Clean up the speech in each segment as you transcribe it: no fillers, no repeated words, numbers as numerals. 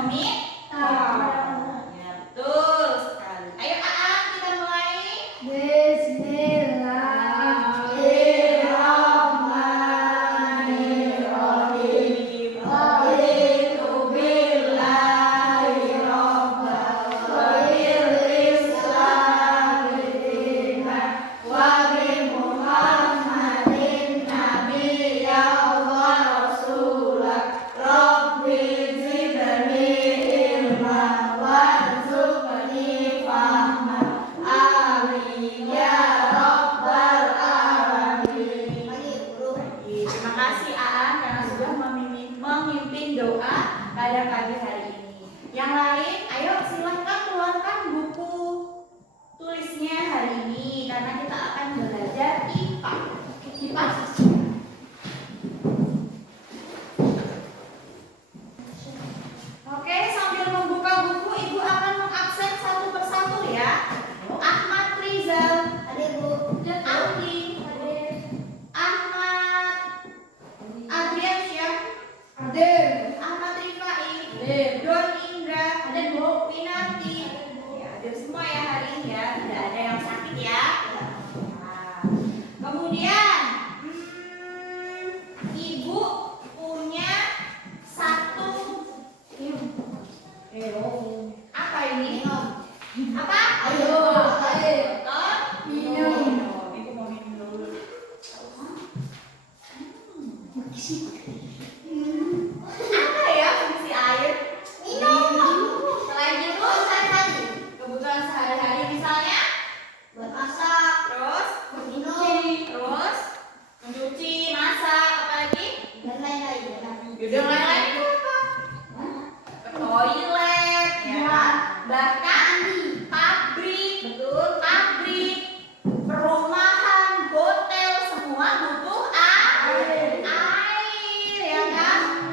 meminta. Ya, betul sekali. Ayo Aang, kita mulai. Bismillahirrahmanirrahim. Raditu billahi rabban wa bil islami dinan wa bi Muhammadin nabiyyan wa rasulan. Rabbi zidni ilman warzuqni fahman. Amin ya rabbal alamin. Terima kasih Aan karena sudah memimpin doa pada pagi hari ini. Yang lain, ayo silahkan keluarkan buku tulisnya hari ini karena kita akan belajar IPA. IPA siswa. Oke, sambil membuka buku, Ibu akan mengabsen satu persatu ya. Ahmad Rizal, Aldi, Ahmad Adrian Syah, Ahmad Rifai, Don Indra, Winarti. Ya, ada semua ya hari ini ya, tidak ada yang sakit ya. Nah, kemudian Ibu punya satu apa ini? Apa? Minum. Ibu mau minum dulu. Apa ya fungsi air? Minum. Selain itu, kebutuhan sehari-hari misalnya terus mencuci, masak, apa lagi? Gedung lain-lain itu apa? Toilet, ya kan? Bahkan pabrik, betul, pabrik, perumahan, hotel, semua butuh air, ya kan?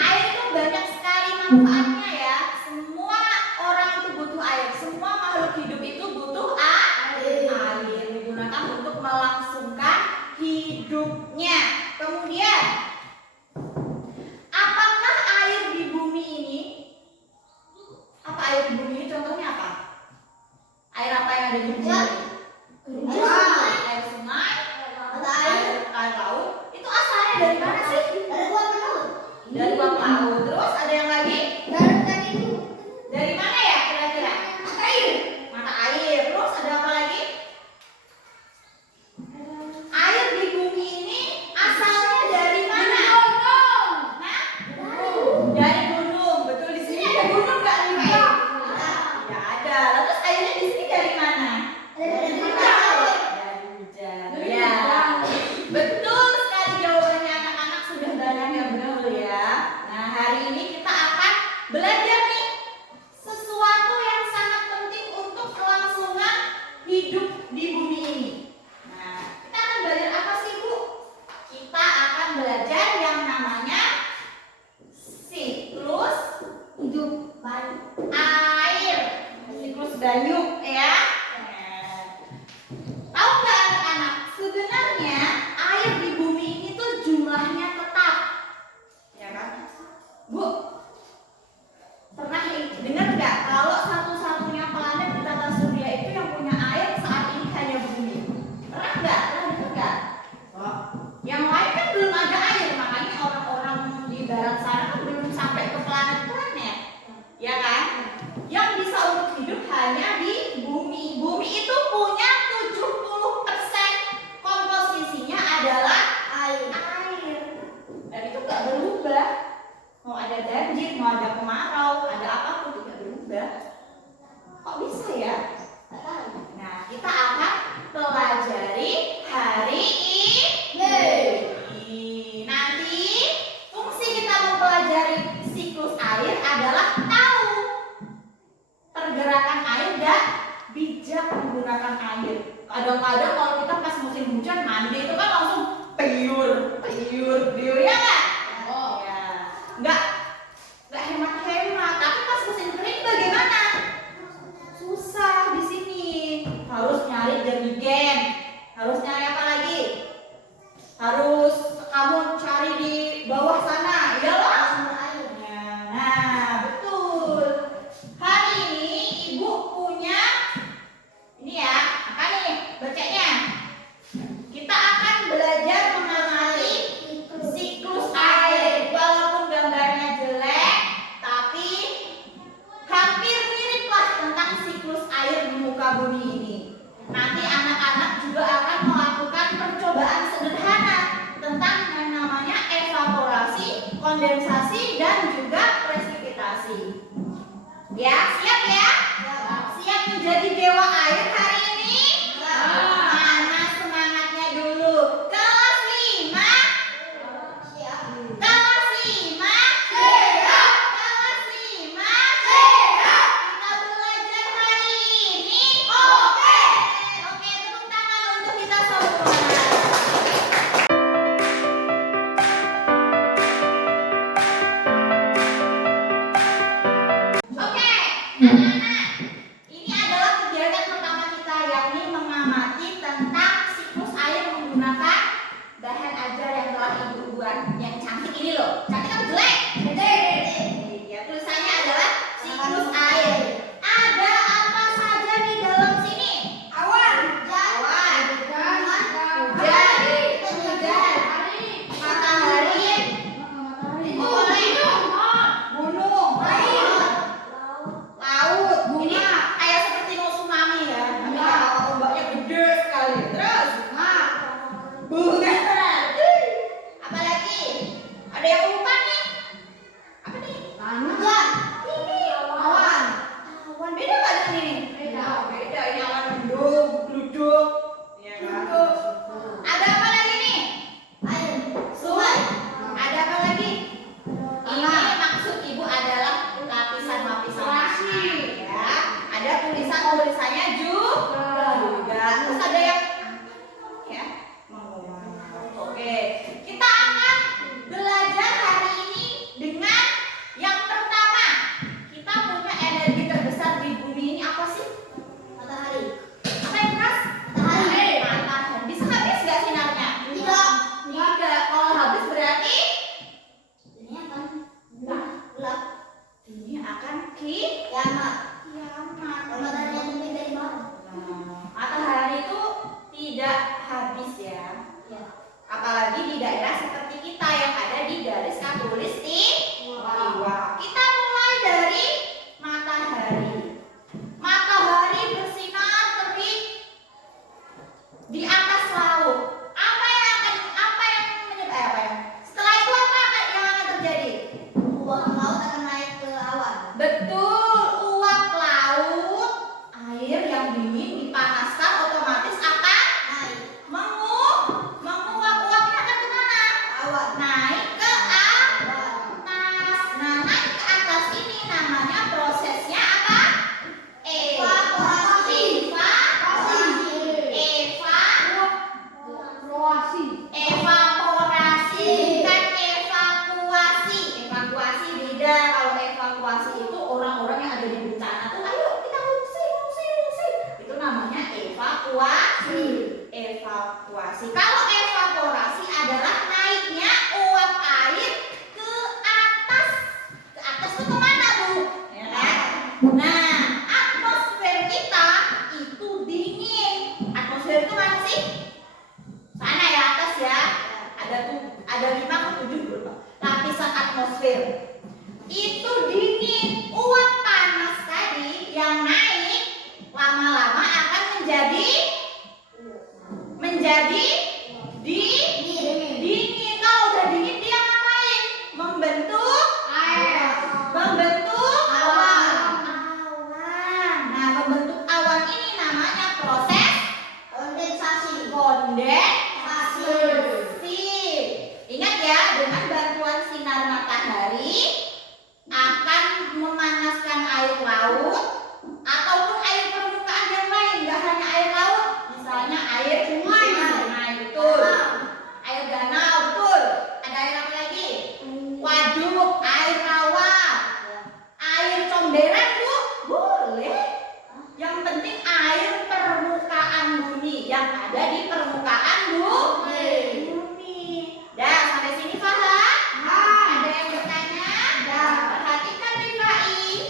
Air itu banyak sekali manfaatnya ya. Semua orang itu butuh air, semua makhluk hidup itu butuh air. Air digunakan untuk melangsungkan hidupnya. Kemudian, apakah air di bumi ini? Apa air di bumi ini? Contohnya apa? Air apa yang ada di bumi? Air sungai, air laut. Itu asalnya dari mana sih? Dari uap laut. Terus ada yang lagi? Dari mana ya kira-kira? Mata air. Terus ada apa lagi? Air di bumi ini asalnya dari mana? Nah, dari gunung. Betul, di sini ada gunung nggak nih Pak? Ya ada. Lalu airnya di sini dari mana? Dari hujan. Ya. Betul sekali jawabannya anak-anak, sudah banyak yang benar ya. Nah, hari ini kita akan belajar nih sesuatu yang sangat penting untuk kelangsungan hidup di bumi ini. Nah, kita akan belajar apa sih, Bu? Kita akan belajar yang namanya siklus air, siklus banyu ya. Nah, tahu nggak anak-anak, sebenarnya air di bumi ini tuh jumlahnya tetap, ya kan? Bu, pernah dengar nggak kalau satu-satunya planet di tata surya itu yang punya air saat ini hanya bumi? Pernah nggak? Pernah dengar nggak? Yang lain kan belum ada air, makanya orang-orang di barat sana kan belum sampai ke planet-planet, ya kan? Yang bisa untuk hidup hanya di bumi. Bumi itu punya 70% komposisinya adalah air. Dan itu nggak berubah. Mau ada banjir, mau ada kemarau, ada apapun tidak berubah. Kok bisa ya? Nah, kita akan pelajari hari ini. Nanti fungsi kita mempelajari siklus air adalah tahu pergerakan air dan bijak menggunakan air. Kadang-kadang kalau kita pas musim hujan mandi itu kan langsung piur ya kan? Ya. Nggak hemat-hemat. Tapi pas musim kering bagaimana? Susah di sini. Harus nyari jerigen. Harus nyari apa lagi? Harus kamu cari di bawah sana, ya loh. Nah, Anak-anak, ini adalah kegiatan pertama kita, yakni mengamati tentang siklus air menggunakan bahan ajar yang telah Ibu buat. Yang cantik ini loh. Cantik atau jelek? Ya, tulisannya adalah siklus air. Ada apa saja di dalam sini? Awan, hujan, matahari, gunung, laut. Ini kayak seperti mau tsunami ya. Tapi ombaknya gede sekali. Terus bunga. Apa lagi? Ada yang lupa nih? Apa nih? Ini awan. Awan beda nggak dengan ini? Beda. Ini awan mendung, geluduk. Ya kan? Ada apa lagi nih? Sungai. Ada apa lagi? Ini maksud Ibu adalah lapisan-lapisan ya. Ada tulisannya juga. Terus ada yang ya. Oke, kita akan belajar hari ini dengan yang pertama. Kita punya energi terbesar di bumi ini apa sih? Matahari. Apa yang keras? Matahari. Bisa habis nggak sinarnya? Tidak. Kalau habis berarti ini akan gelap. Ini akan kiamat. Matahari itu tidak habis ya. Apalagi di daerah seperti kita yang ada di garis khatulistiwa. Kita mulai dari matahari. Matahari bersinar terik di atas laut. Setelah itu apa yang akan terjadi? Uap laut akan naik ke awan. Betul, uap laut, air yang dingin dipanaskan otomatis akan naik. Menguap-uapnya akan kemana? Awan. Naik ke atas. Nah, naik ke atas ini namanya prosesnya apa? Evaporasi. Bukan evakuasi. Evakuasi beda. Kalau evakuasi itu orang-orang yang ada di bencana tuh, ayo kita ngungsi. Itu namanya evakuasi. Kalau evaporasi adalah naiknya uap air ke atas. Ke atas tuh kemana, Bu? Ya kan? Nah, atmosfer kita itu dingin. Atmosfer itu mana sih? Sana ya, atas ya. Ada 5 ke 7 lapisan atmosfer. Itu dingin. Uap panas tadi yang naik lama-lama akan menjadi dingin. Kalau udah dingin dia ngapain? Membentuk awan. Nah, membentuk awan ini namanya proses kondensasi. Ingat ya, dengan bantuan sinar matahari akan memanaskan air laut ataupun air permukaan yang lain, nggak hanya air laut, misalnya air sungai, betul, air danau, betul. Ada air apa lagi? Waduk, air rawa, air comberan, Bu, boleh. Yang penting air permukaan bumi yang ada di permukaan bumi. Dah, sampai sini paham? Ada yang bertanya? Perhatikan Rifai.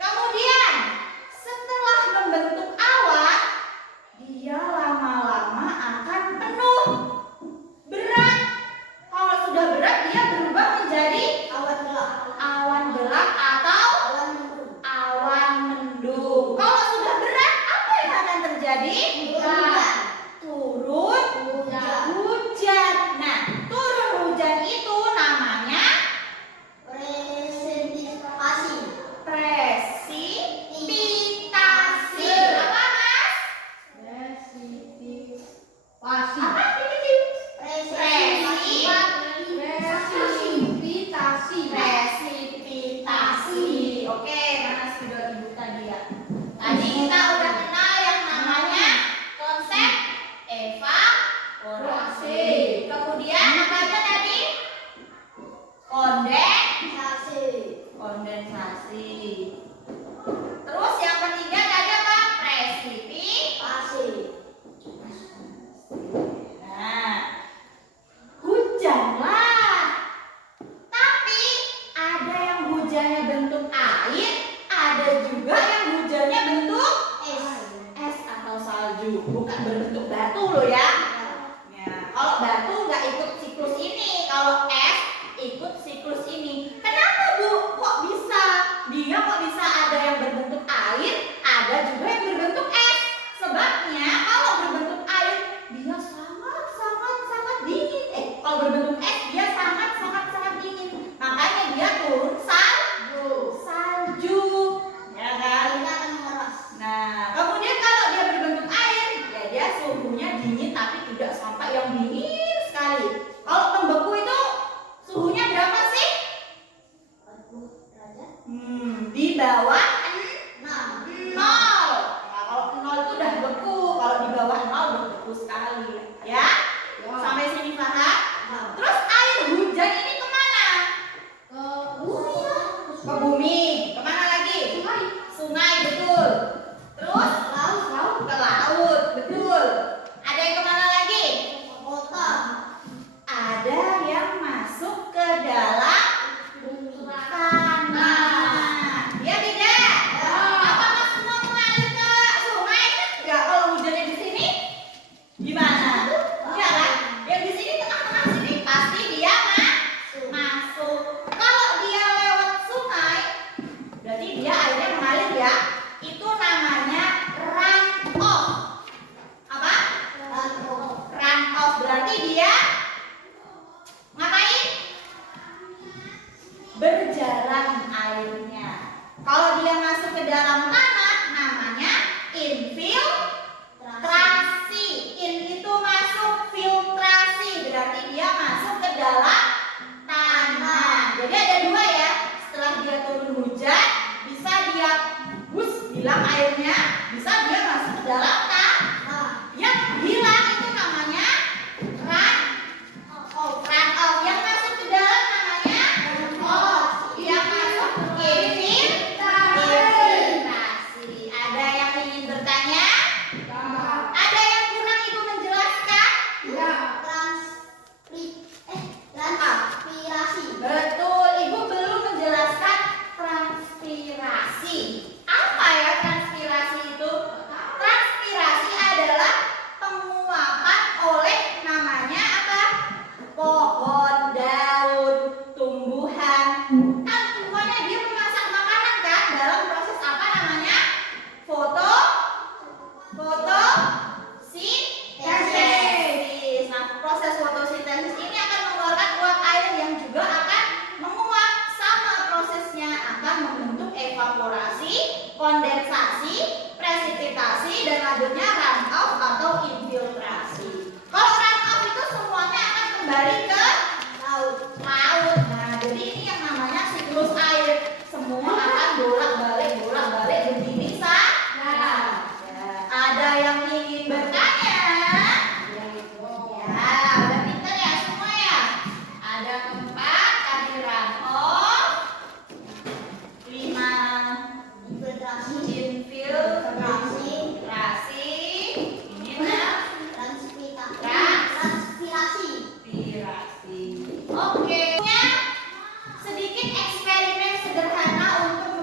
Kemudian setelah membentuk awan, dia lama-lama akan penuh. Berat. Kalau sudah berat, dia berubah menjadi awan gelap atau awan mendung. Kalau sudah berat, apa yang akan terjadi? Turun hujan. Nah, turun hujan itu namanya presipitasi. Apa, Mas? Apa? Presipitasi. Oke, mana video Ibu tadi ya? Tadi kita udah kenal yang namanya konsep evaporasi. Kemudian apa aja tadi? Kondensasi. Terus ada juga yang hujannya bentuk es atau salju, bukan berbentuk batu loh ya. Nah, kalau batu nggak ikut siklus ini, kalau es ikut siklus ini. Kenapa Bu? Kok bisa? Kok bisa ada yang berbentuk air, ada juga yang berbentuk es? Sebabnya kalau berbentuk air dia sangat dingin. Kalau berbentuk es dia sangat dingin. Makanya dia turun salju. Ya kan? Nah, kemudian kalau dia berbentuk air, ya dia suhunya dingin tapi tidak sampai yang dingin sekali. Kalau pembeku itu suhunya berapa sih? Di bawah 0. Nah, kalau 0 itu udah beku, kalau di bawah 0 udah beku sekali. Ya? Sampai sini paham? Terus air hujan ini kemana? Ke bumi. Kemana lagi? Sungai, betul. Terus ke laut, betul. Ada yang kemana lagi? Ada yang masuk ke dalam tanah. Ya tidak? Apakah semua mengalir ke sungai? Enggak. Kalau hujannya di sini gimana? Enggak kan? Yang di sini tengah-tengah sini pasti dia masuk. Kalau dia lewat sungai, berarti dia airnya mengalir ya. Itu namanya run off. Apa? Run off berarti dia ngapain? Berjalan airnya. Kalau dia masuk ke dalam tanah namanya infiltrasi. In itu masuk, filtrasi berarti dia masuk ke dalam tanah. Jadi ada dua ya. Setelah dia turun hujan, bisa dia hilang airnya, bisa dia masuk ke dalam tanah. Yang hilang itu namanya run off. Yang masuk ke dalam namanya yang masuk infiltrasi. Ada yang ingin bertanya? Ada yang kurang Ibu menjelaskan? Betul, Ibu belum menjelaskan transpirasi. Apa ya transpirasi itu? Transpirasi adalah penguapan oleh namanya apa? Pohon, daun, tumbuhan. Kan semuanya dia memasak makanan kan? Dalam proses apa namanya? Fotosintesis. Nah, proses fotosintesis ini akan mengeluarkan uap air yang juga akan menguap. Sama prosesnya akan membentuk evaporasi, kondensasi, presipitasi, dan lanjutnya run off atau infiltrasi. Kalau run off itu semuanya akan kembali ke laut. Nah, jadi ini yang namanya siklus air. Semua akan bolak-balik begini saja. Ada yang ingin bertanya? Ya, udah pinter ya semua ya. Ada 4 tadi run off, 5 infiltrasi, ini 6 transpirasi. Oke. Sedikit eksperimen sederhana untuk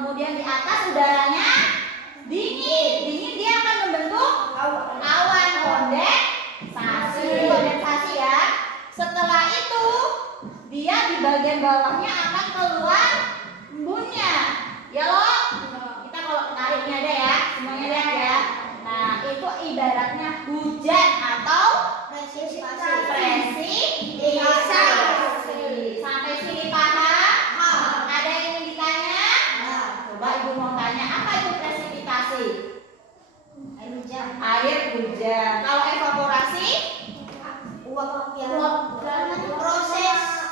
Kemudian di atas udaranya dingin. Dingin dia akan membentuk awan kondensasi ya. Setelah itu dia di bagian bawahnya akan keluar embunnya. Ya loh. Kita kalau tarik ini ada ya, semuanya lihat ya. Nah, itu ibaratnya hujan atau presipitasi. Sampai sini paham? Ada yang ingin ditanya? Coba ibu mau tanya, apa itu presipitasi? Air hujan. Kalau evaporasi?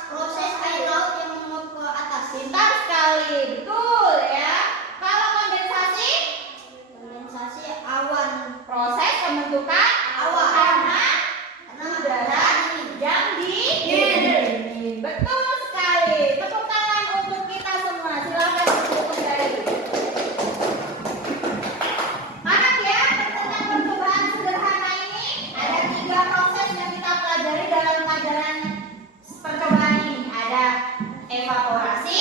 Proses air laut yang menguap ke atas. Pintar sekali, betul ya. Kalau kondensasi? Awan. Proses pembentukan Awan. karena udara yang dingin. Betul sekali. Tepuk tangan untuk kita semua. Silakan duduk kembali. Anak ya, tentang percobaan sederhana ini ada 3 proses yang kita pelajari dalam pelajaran percobaan ini. Ada evaporasi,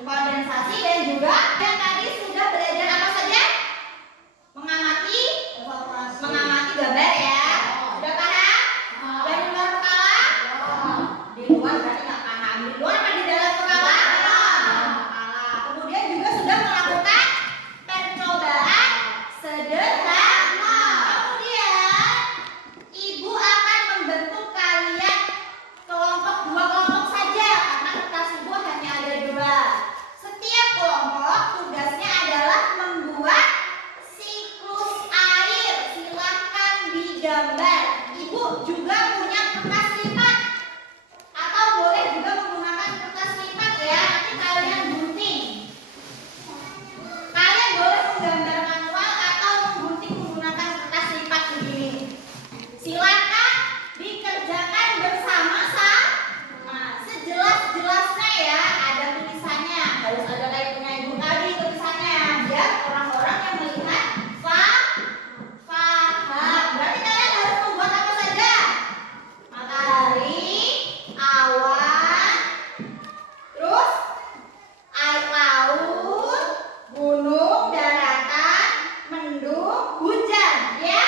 kondensasi, dan juga yang tadi sudah belajar apa saja? Mengamati gambar ya. Sudah paham? Dan di luar kepala? Di luar berarti nggak paham. Di luar apa di dalam kepala? Kepala. Kemudian juga sudah melakukan percobaan sederhana. Kemudian ibu akan membentuk kalian kelompok 2 kelompok saja karena kertas ibu hanya ada 2. Setiap kelompok tugasnya adalah membuat siklus air. Silahkan digambar. Ibu juga punya kertas lipat atau boleh juga menggunakan kertas lipat ya. Nanti kalian gunting. Kalian boleh menggambar manual atau menggunting menggunakan kertas lipat begini. Silakan dikerjakan bersama-sama. Sejelas-jelasnya ya, ada tulisannya. Harus ada kayak punya ibu tadi tulisannya biar orang-orang yang melihat paham. Berarti kalian harus membuat apa saja? Matahari, awan, terus air laut, gunung, daratan, mendung, hujan, ya?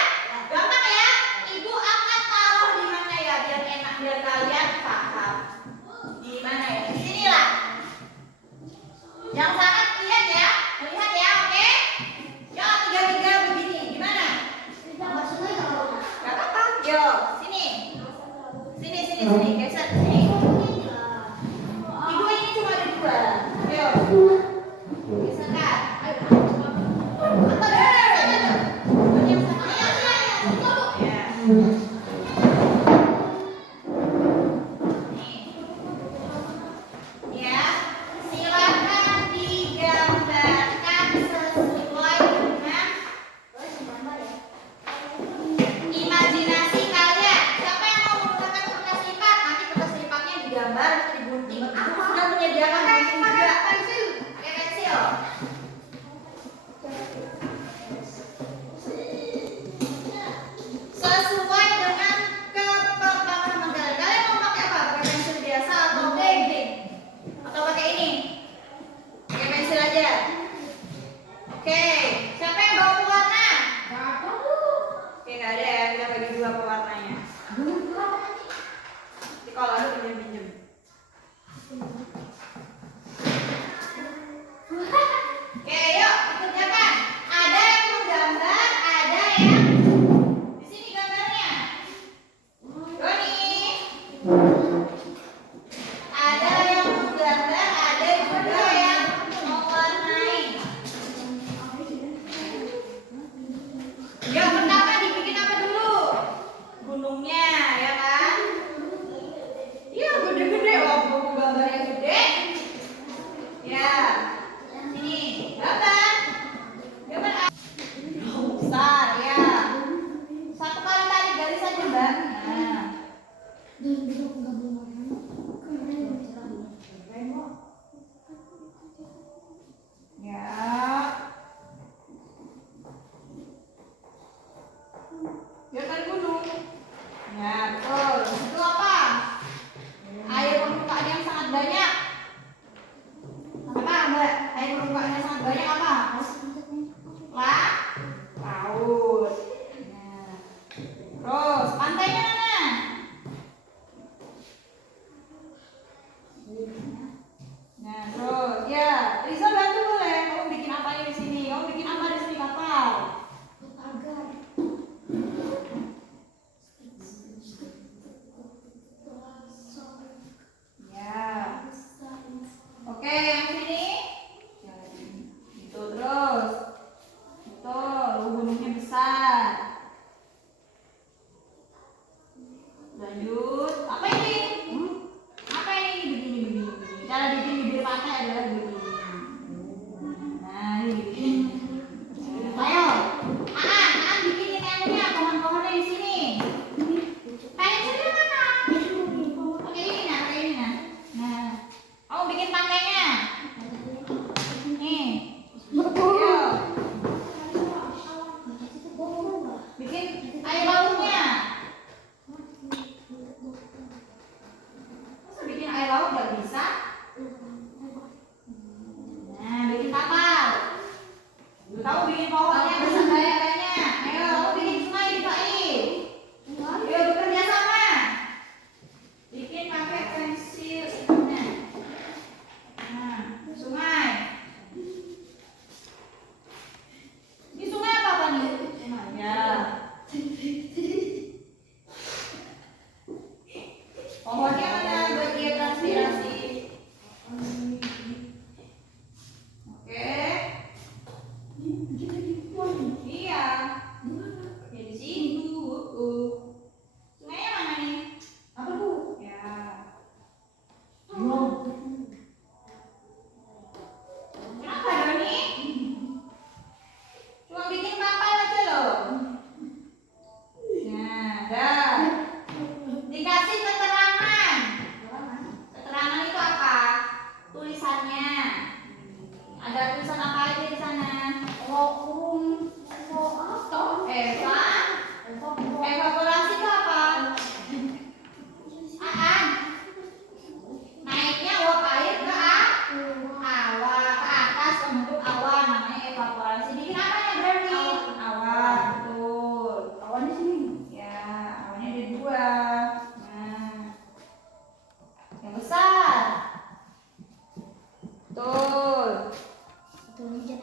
Gampang ya? Ibu akan taruh di mana ya biar enak biar kalian paham. Di mana ya? Di sini lah. Yang sangat lihat ya, melihat ya, oke? Yo, 3-3 begini. Gimana? Gak apa-apa. Yo, sini. Sini, geser sini. Ibu ini cuma ada 2. Yo. Geserkan. Ayo. Atau sana tuh. Yang sana. Ya. Nih. Ya. Silakan digambarkan sesuai dengan imajinasi kalian. Siapa yang mau menggunakan kertas lipat? Nanti kertas lipatnya digambar, digunting. Aku sudah menyediakan gunting juga. Pakai pensil. Sesuai dengan kepemahaman kalian. Kalian mau pakai apa? Pakai pensil biasa atau gunting? Atau pakai ini? Pakai pensil aja. Oke. Siapa yang bawa pewarna? Oke, nggak ada ya. Kita bagi 2 pewarnanya. Nanti kalau ada pinjam-pinjam. Oke, yuk dikerjakan. Ada yang menggambar, ada yang di sini gambarnya. Doni. Ada yang menggambar, ada juga yang mewarnai. Yang pertama dibikin apa dulu? Gunungnya, ya kan? Iya, gede-gede. Wah, buku gambarnya gede. Ya. Sini, gambar. Gambar besar ya. 1 kali tarik garis aja, Mbak. Nah. Ya. Ya kan gunung. Ya, betul. Itu apa? Air permukaan yang sangat banyak. Apa, Mbak? Air permukaannya sangat banyak apa? Laut. Nah, terus pantainya mana? Nah, terus ya, Risa bantu boleh. Kamu bikin apa di sini? Kamu bikin apa di sini kapal? Ya. Oke, yang sini. Itu terus. Betul, gunungnya besar. Lanjut. Apa ini? Apa ini? Begini. Cara bikin bibir pantai adalah begini. Nah, ini bikin. Ayo. Aan bikinin endnya, pohon-pohonnya di sini. Kayak sini mana? Pakai ini nah. Nah, kamu bikin pantainya. Nih. Ayo. Bikin air lautnya. Masa bikin air laut gak bisa? Nah, bikin kapal. Kamu bikin pohonnya bersandarannya. Ayo, kamu bikin sungai di Pak. Ayo bekerja sama. Bikin pakai pensil. Nah, sungai. Ini sungai apa nih? Ya. Pohonnya mana bagian transpirasi? Oke. Iya. Ya di situ. Sungainya mana nih? Apa Bu? Ya. Kenapa Doni? Cuma bikin kapal aja loh. Nah, dah. Dikasih keterangan. Keterangan itu apa? Tulisannya. Ada tulisan apa aja di sana? Evaporasi itu apa? Aan. Naiknya uap air ke awan, ke atas membentuk awan, namanya evaporasi. Bikin apa yang berarti? Awan, betul. Awan di sini. Ya, awannya ada dua. Nah, yang besar. Betul.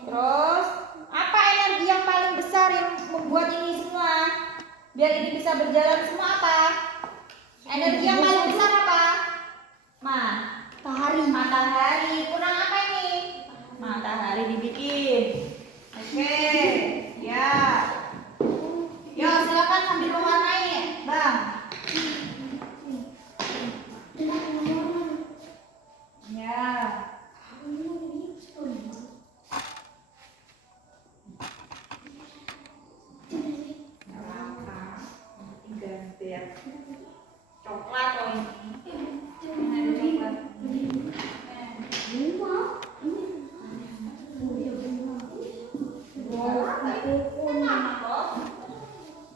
Terus, apa energi yang paling besar yang membuat ini semua? Biar ini bisa berjalan semua apa? Energi yang paling besar apa? Matahari. Kurang apa ini? Matahari dibikin. Oke, ya. Yo, silakan sambil mewarnai, Bang. Ya. Ganti ya. Coklat oh ini. Ada coklat.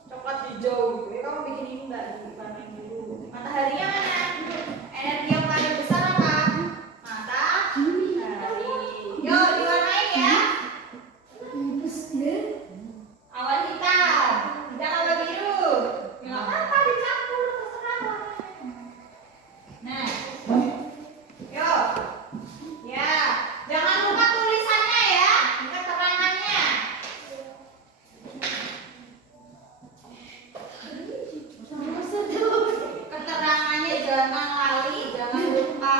Coklat hijau gitu ya. Kamu bikin ini enggak dulu. Mataharinya mana? Energi yang paling besar apa? Matahari. Yo, diwarnain ya. Awan hitam. Tidak awan biru. Ya nggak apa-apa dicampur terserah warnanya. Nah, yo, ya, jangan lupa tulisannya ya, keterangannya. Keterangannya jangan lali, jangan lupa.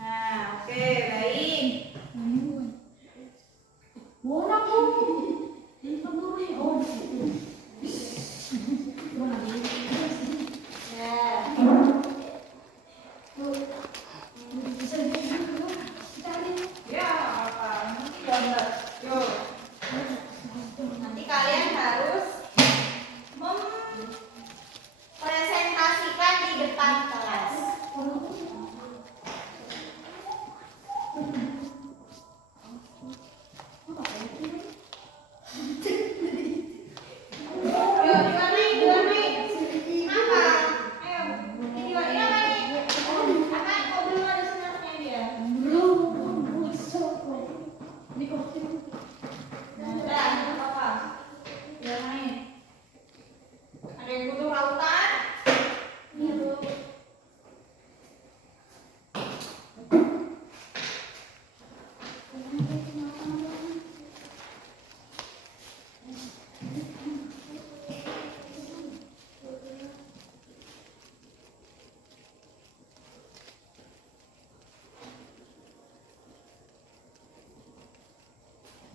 Nah, oke, baik. Ya, apa? Nanti gambar. Yo. Nanti kalian harus mempresentasikan di depan kelas.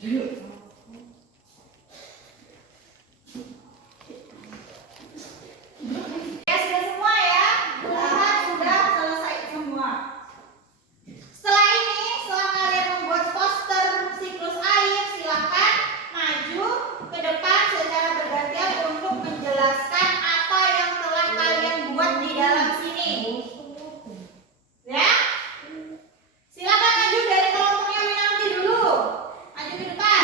Ya sudah semua ya. Mudah-mudahan sudah selesai semua. Setelah ini, setelah kalian membuat poster siklus air, silakan maju ke depan secara bergantian untuk menjelaskan apa yang telah kalian buat di dalam sini. Ya, silakan maju dari kelompoknya Winanti dulu. Maju ke depan.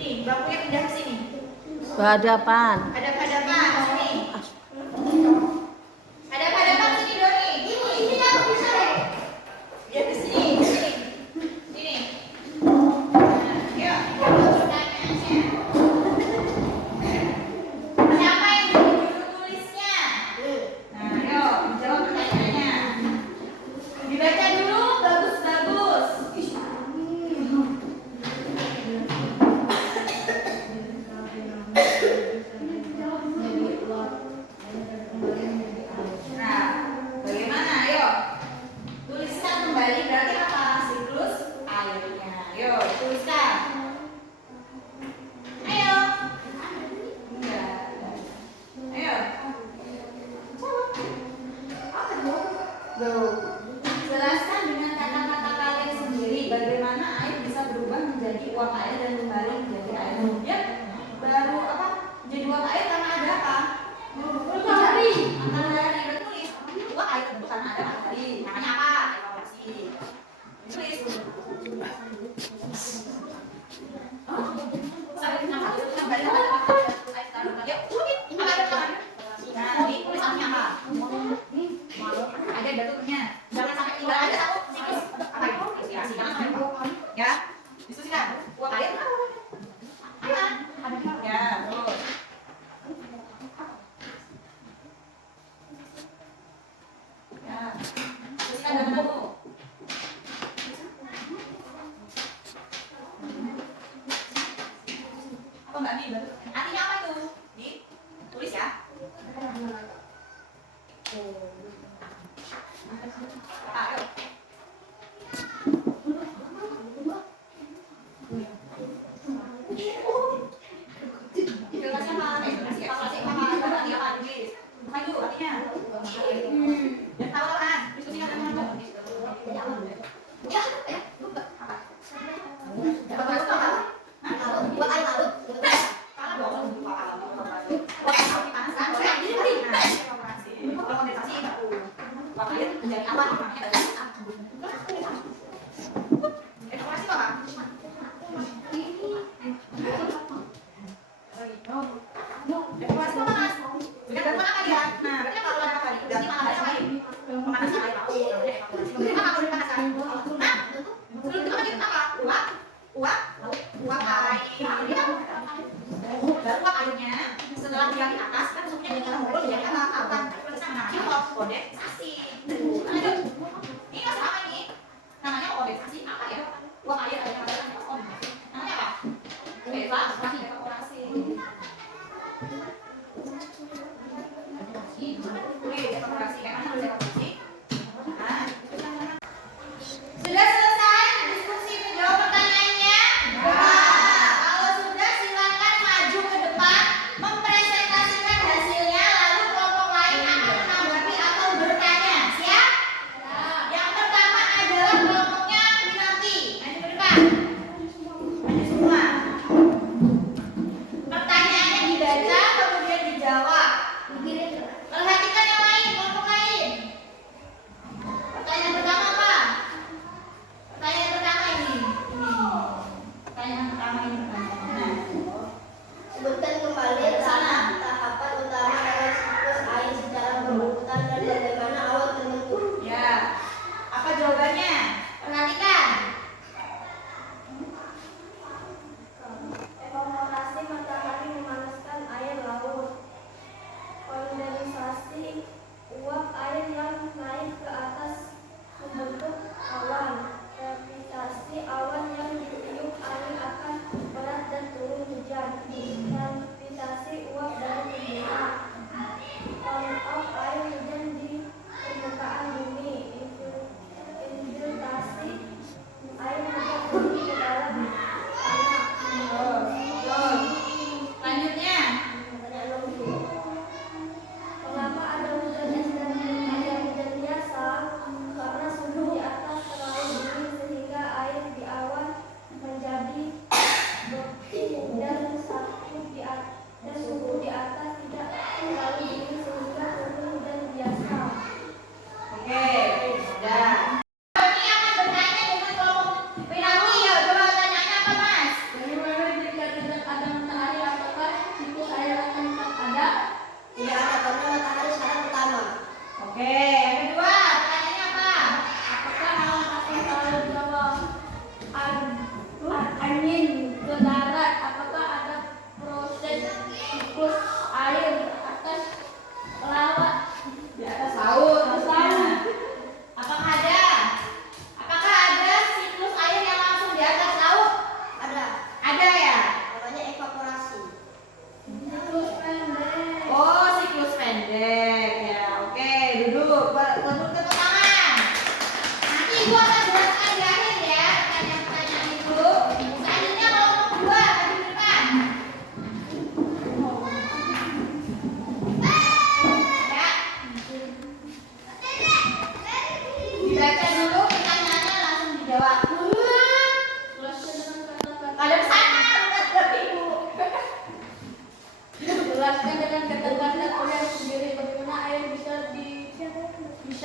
Ini bangkunya pindah ke sini. Berhadapan. Hadap-hadapan sini. Hadap-hadapan sini Doni. Ini aku bisa deh. Ya ke sini, ke sini. Sini. Nah, yuk, pertanyaannya. Siapa yang jadi juru tulisnya? Nah, yuk, jawab pertanyaannya. Dibaca dulu, bagus-bagus. Nah, bagaimana? Ayo. Tuliskan kembali berarti apa? Siklus airnya. Ayo, tuliskan. Ayo. Enggak. Ayo. Jawab. Jelaskan dengan kata-kata kalian sendiri bagaimana air bisa berubah menjadi uap air dan kembali menjadi air. Ya, baru apa? Menjadi uap air karena ada apa? Matahari. Matahari bertulis. Uap air terbentuk karena ada matahari. Namanya apa? Evaporasi. Tulis. Sampai dengan satu kembali kata-kata air taruh. Yuk, tulis. Apa ada apa? Nah, ini tulis artinya apa? Ada bentuknya. Jangan sampai tinggal aja satu siklus apa itu? Inspirasi. Jangan sampai lupa. Ya. Diskusikan. Uap air. Air. Ya, terus. Ya. Diskusikan dengan aku. Apa Mbak Mi? Artinya apa itu? Tulis ya. Ayo. Evaluasi apa? Evaluasi apa? Artinya apa? Tulis. Apa itu artinya? Ya, tahu kan? Diskusikan dengan aku. Ya, lupa. Apa? Evaluasi apa? Hah? Buat air laut. Kalah dong, lupa alam. Oke, kalau dipanaskan, boleh. Nah, ini evaporasi. Kalau kondensasi baku. Uap air menjadi apa? Namanya adalah evaporasi apa? Evaporasi apa, Mas? Tergantung apa dia? Nah, berarti kalau ada matahari, berarti matahari apa ini? Pemanasan air laut. Namanya evaporasi. Kemudian apa kalau dipanaskan? Nah, sebelum itu kan kita apa? Uap air. Baru uap airnya setelah dia di atas kan masuknya ke dalam mulut jadi apa? Akan namanya kondensasi. Lanjut. Ini masalah apa ini? Namanya kondensasi apa ya? Uap air ada namanya kondensasi. Namanya apa? Evaporasi. Evaporasi. Wih, evaporasi. Kayak mana harus evaporasi? Nah, sudah selesai diskusi menjawab pertanyaannya? Kalau sudah silakan maju ke depan mempresentasikan hasilnya lalu kelompok lain akan menanggapi atau bertanya.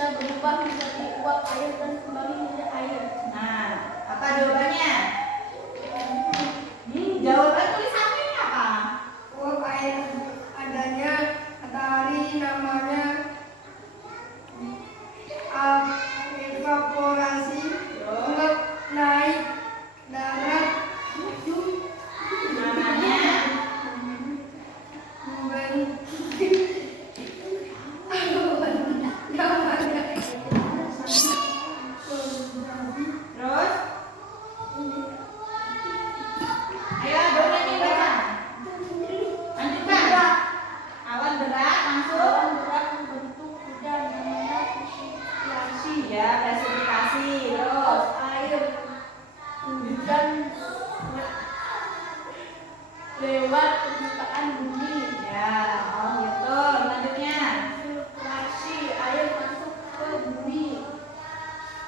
bisa berubah menjadi uap air dan kembali menjadi air. Nah, apa jawabannya? Jawaban tulisannya apa? Uap air adanya matahari namanya evaporasi. Uap naik darat Namanya terus? Ayo, dong lagi baca. Lanjutkan. Awan berat langsung. Awan berat membentuk hujan namanya presipiasi. Ya, klasifikasi. Terus Air hujan lewat permukaan bumi. ya, oh gitu. Lanjutnya. Filtrasi air masuk ke bumi.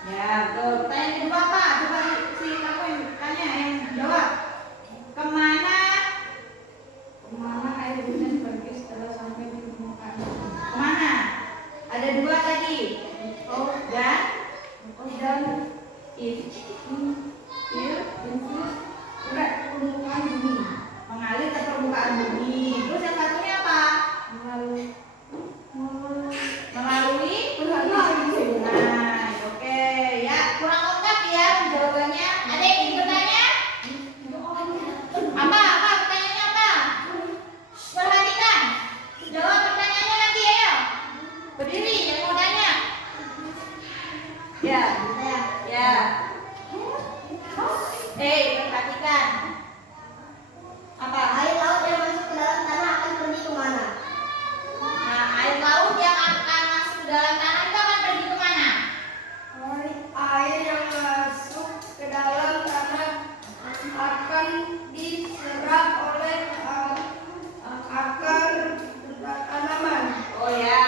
Ya, betul. Pertanyaan kedua apa? Coba si kamu yang tanya yang jawab. Kemana? kemana air hujan pergi setelah sampai di permukaan. Kemana? Ada dua tadi. Oh, dan Dan it infus ke permukaan bumi. mengalir ke permukaan bumi. Terus yang satunya apa? Melalui sungai. Oke, ya kurang lengkap ya jawabannya. Ada yang ingin bertanya? Apa? Pertanyaannya apa? Perhatikan. Jawab pertanyaannya nanti ayo. Berdiri yang mau tanya. Ya, ya. Perhatikan. Apa? Air laut yang masuk ke dalam tanah akan pergi kemana? Nah, air laut yang akan masuk ke dalam tanah itu akan pergi kemana? Air yang masuk ke dalam tanah akan diserap oleh akar tanaman. Oh ya,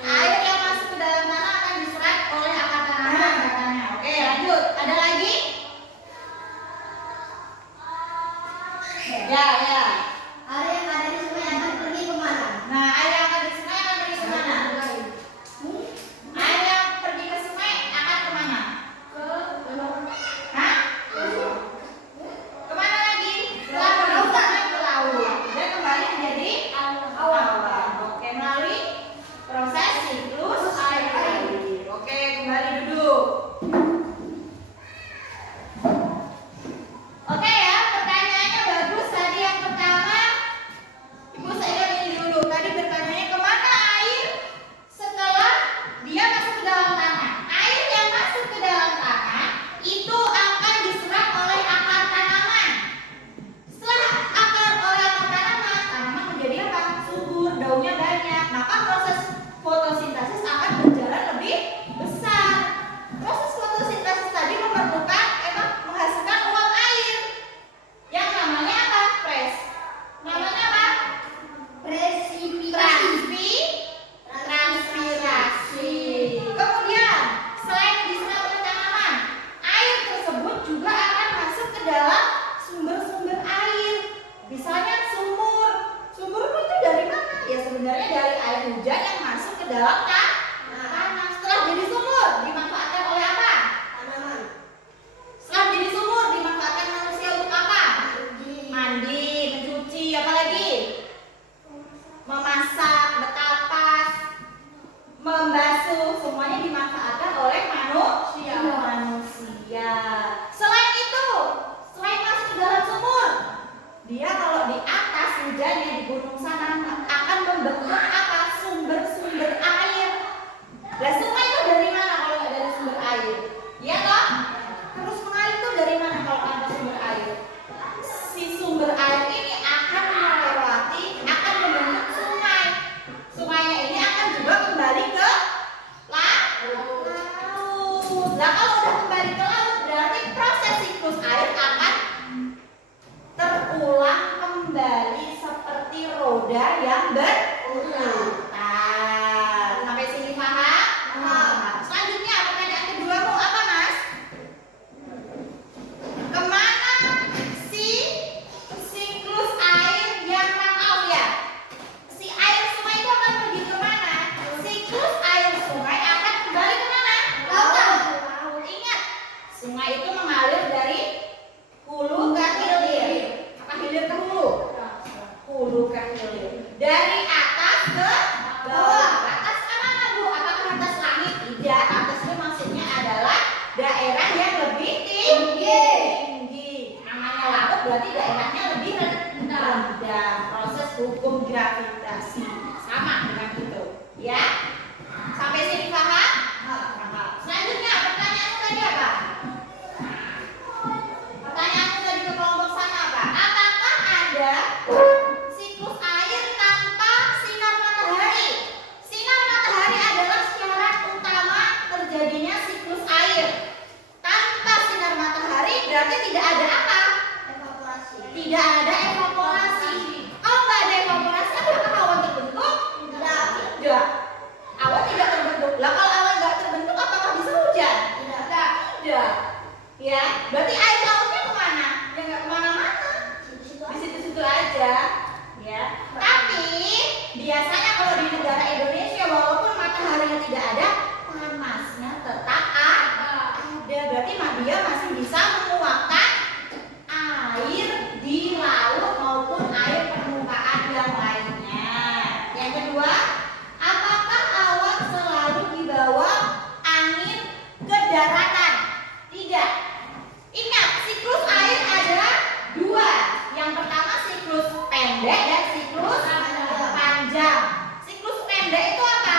air yang masuk ke dalam tanah akan diserap oleh akar tanaman katanya. Oke, lanjut. Ada lagi? Ya, ya. Air yang ada di sungai akan pergi kemana? Nah, air yang akan di sungai akan pergi kemana? Air yang pergi ke sungai akan kemana? Hah? Kemana lagi? Setelah pergi ke sungai ke laut dan kembali menjadi awan. Oke, melalui proses siklus air. Oke, kembali duduk. Oke ya, pertanyaannya bagus tadi yang pertama. berarti daerahnya lebih rendah. Proses hukum gravitasi sama dengan itu, ya. Sampai sini paham? Paham. Selanjutnya pertanyaanmu tadi apa? Pertanyaanmu tadi ke kelompok sana apa? Apakah ada siklus air tanpa sinar matahari? Sinar matahari adalah syarat utama terjadinya siklus air. Tanpa sinar matahari berarti tidak ada apa? Evaporasi. Tidak ada evaporasi. Kalau nggak ada evaporasi, apakah awan terbentuk? Tidak. Awan tidak terbentuk. Lah kalau awan nggak terbentuk, apakah bisa hujan? Tidak. Ya, berarti air lautnya kemana? Ya nggak kemana-mana. Di situ-situ aja. Ya. Tapi biasanya kalau di negara Indonesia, walaupun mataharinya tidak ada, panasnya tetap ada. Berarti dia masih bisa menguapkan air di laut maupun air permukaan yang lainnya. Yang kedua, apakah awan selalu dibawa angin ke daratan? Tidak. Ingat, siklus air ada dua. Yang pertama siklus pendek dan siklus panjang. Siklus pendek itu apa?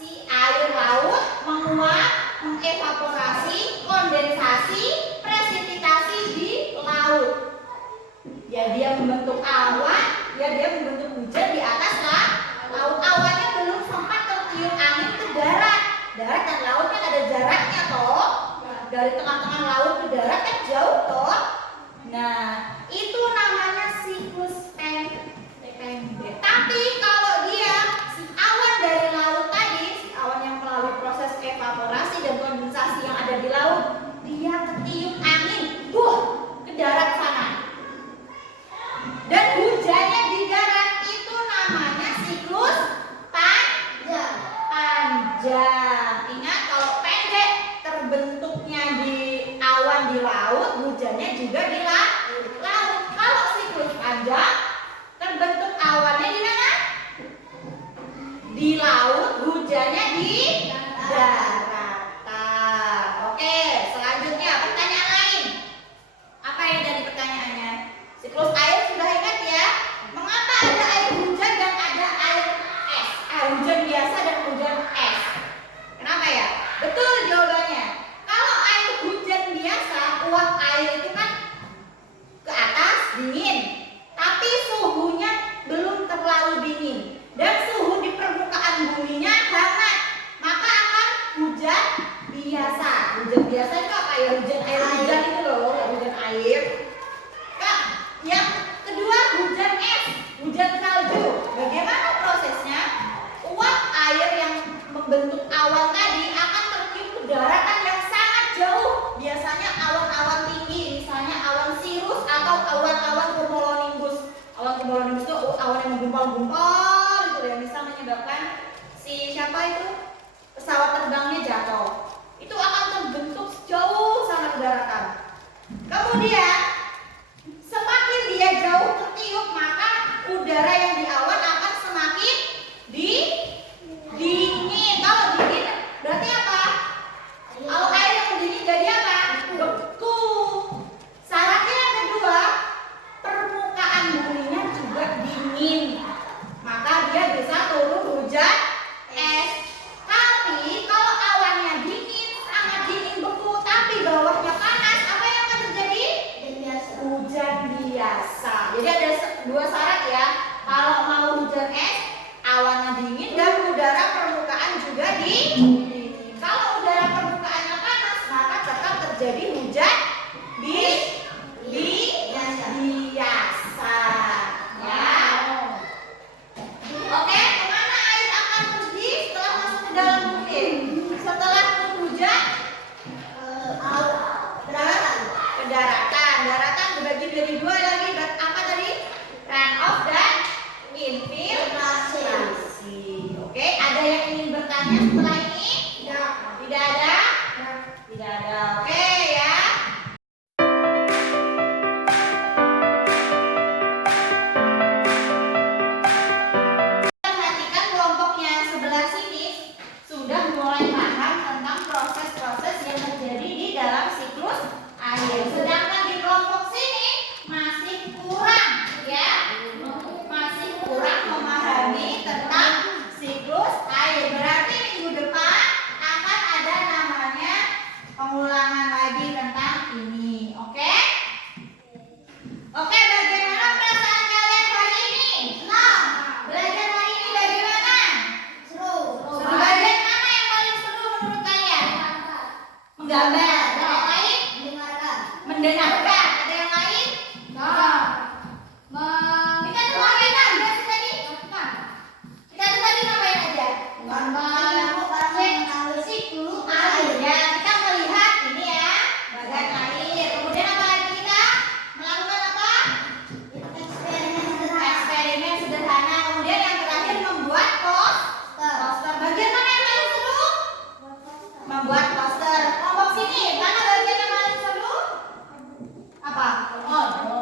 Si air laut menguap, mengevaporasi, kondensasi, presipitasi di laut. Ya, dia membentuk awan, ya dia membentuk hujan di atas laut. Awannya belum sempat tertiup angin ke darat. Darat dan laut kan ada jaraknya toh. Dari tengah-tengah laut ke darat kan jauh toh. Nah, itu namanya siklus pendek. Tapi kalau dia si awan dari laut tadi, si awan yang melalui proses evaporasi dan kondensasi yang ada di laut, dia ketiup angin, ke darat sana. Dan hujannya di darat, itu namanya siklus panjang. Ingat, kalau pendek terbentuknya di awan di laut, hujannya juga di laut. Kalau siklus panjang terbentuk awannya di mana? Di laut, hujannya di daratan. Oke, selanjutnya pertanyaan lain. Apa yang dari pertanyaannya? Siklus air sudah ingat ya? Mengapa ada air hujan dan ada air es? Hujan biasa dan hujan es. Kenapa ya? Betul jawabannya. Kalau air hujan biasa, uap air itu kan ke atas dingin, tapi suhunya belum terlalu dingin dan suhu di permukaan buminya hangat, maka akan hujan biasa. Hujan biasa itu apa ya? Hujan air hujan itu loh, hujan air. Kak, yang kedua hujan es, hujan salju. Bagaimana prosesnya? Uap air yang membentuk awan tadi akan tertiup ke daratan yang sangat jauh. Biasanya awan-awan tinggi, misalnya awan sirus atau awan-awan cumulonimbus. Awan cumulonimbus itu awan yang menggumpal-gumpal itu yang bisa menyebabkan si siapa itu pesawat terbangnya jatuh. Itu akan terbentuk jauh sana ke daratan. Kemudian semakin dia jauh tertiup, maka udara yang di awan akan semakin dingin. Kalau dingin berarti apa? Kalau air yang dingin jadi apa? Beku. Syaratnya yang kedua, permukaan buminya juga dingin, maka dia bisa turun hujan es. Tapi kalau awannya dingin, sangat dingin beku, tapi bawahnya panas, apa yang akan terjadi? Hujan biasa. Jadi ada dua syarat ya. Kalau mau hujan es, awannya dingin dan udara permukaan juga dingin. Kalau udara permukaannya panas, maka tetap terjadi hujan biasa. Ya. Oke, kemana air akan pergi setelah masuk ke dalam bumi? Setelah hujan ke daratan. Daratan dibagi dari dua lagi. Apa tadi? Runoff dan infiltrasi. Oke, ada yang ingin bertanya setelah ini? Tidak ada? Tidak ada. Oke ya. Perhatikan kelompoknya sebelah sini sudah mulai paham tentang proses-proses yang terjadi di dalam siklus air. Sedangkan di kelompok sini Oh,